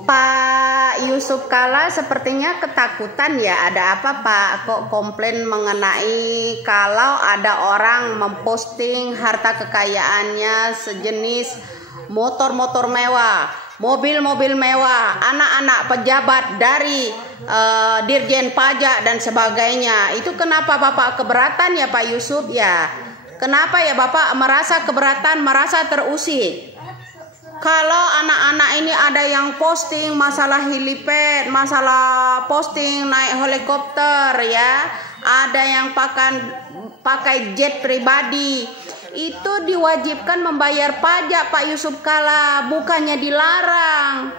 Pak Yusuf Kala sepertinya ketakutan ya. Ada apa Pak? Kok komplain mengenai kalau ada orang memposting harta kekayaannya sejenis motor-motor mewah, mobil-mobil mewah, anak-anak pejabat dari Dirjen Pajak dan sebagainya. Itu kenapa Bapak keberatan ya Pak Yusuf ya? Kenapa ya Bapak merasa keberatan, merasa terusik? Kalau anak-anak ini ada yang posting masalah helipad, masalah posting naik helikopter ya, ada yang pakai jet pribadi, itu diwajibkan membayar pajak Pak Yusuf Kala, bukannya dilarang.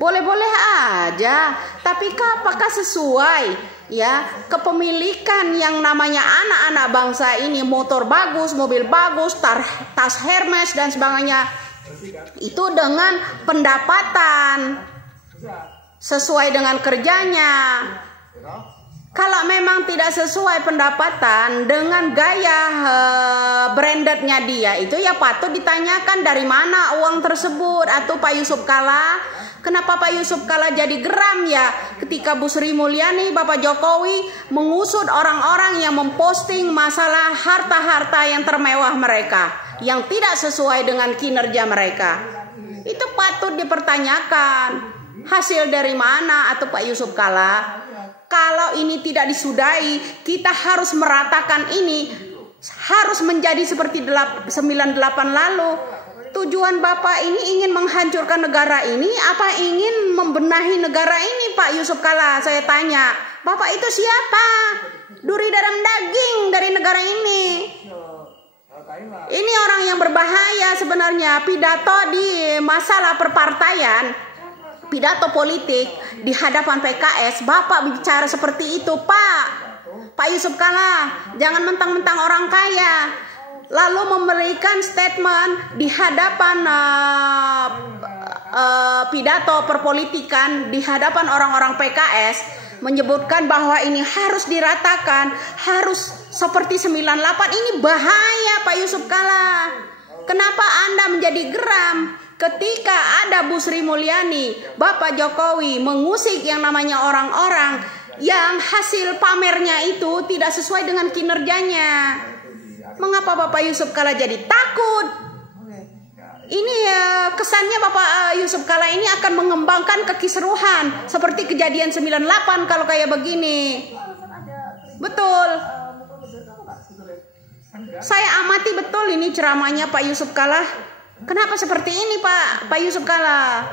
Boleh-boleh aja, tapi apakah sesuai ya kepemilikan yang namanya anak-anak bangsa ini, motor bagus, mobil bagus, tas Hermes dan sebagainya, itu dengan pendapatan sesuai dengan kerjanya. Kalau memang tidak sesuai pendapatan dengan gaya brandednya dia, itu ya patut ditanyakan dari mana uang tersebut. Atau Pak Yusuf Kala, kenapa Pak Yusuf Kala jadi geram ya ketika Bu Sri Mulyani, Bapak Jokowi mengusut orang-orang yang memposting masalah harta-harta yang termewah mereka, yang tidak sesuai dengan kinerja mereka. Itu patut dipertanyakan. Hasil dari mana atau Pak Yusuf Kala? Kalau ini tidak disudahi, kita harus meratakan ini, harus menjadi seperti 98 lalu. Tujuan Bapak ini ingin menghancurkan negara ini, apa ingin membenahi negara ini Pak Yusuf Kala? Saya tanya, Bapak itu siapa? Duri dalam daging dari negara ini. Ini orang yang berbahaya sebenarnya. Pidato di masalah perpartaian, pidato politik di hadapan PKS, Bapak bicara seperti itu Pak Yusuf Kala. Jangan mentang-mentang orang kaya lalu memberikan statement di hadapan pidato perpolitikan di hadapan orang-orang PKS, menyebutkan bahwa ini harus diratakan, harus seperti 98. Ini bahaya Pak Yusuf Kala. Kenapa Anda menjadi geram ketika ada Bu Sri Mulyani, Bapak Jokowi mengusik yang namanya orang-orang yang hasil pamernya itu tidak sesuai dengan kinerjanya? Mengapa Bapak Yusuf Kala jadi takut? Ini ya kesannya Bapak Yusuf Kala ini akan mengembangkan kekisruhan seperti kejadian 98 kalau kayak begini. Betul. Saya amati betul ini ceramahnya Pak Yusuf Kala. Kenapa seperti ini Pak Yusuf Kala?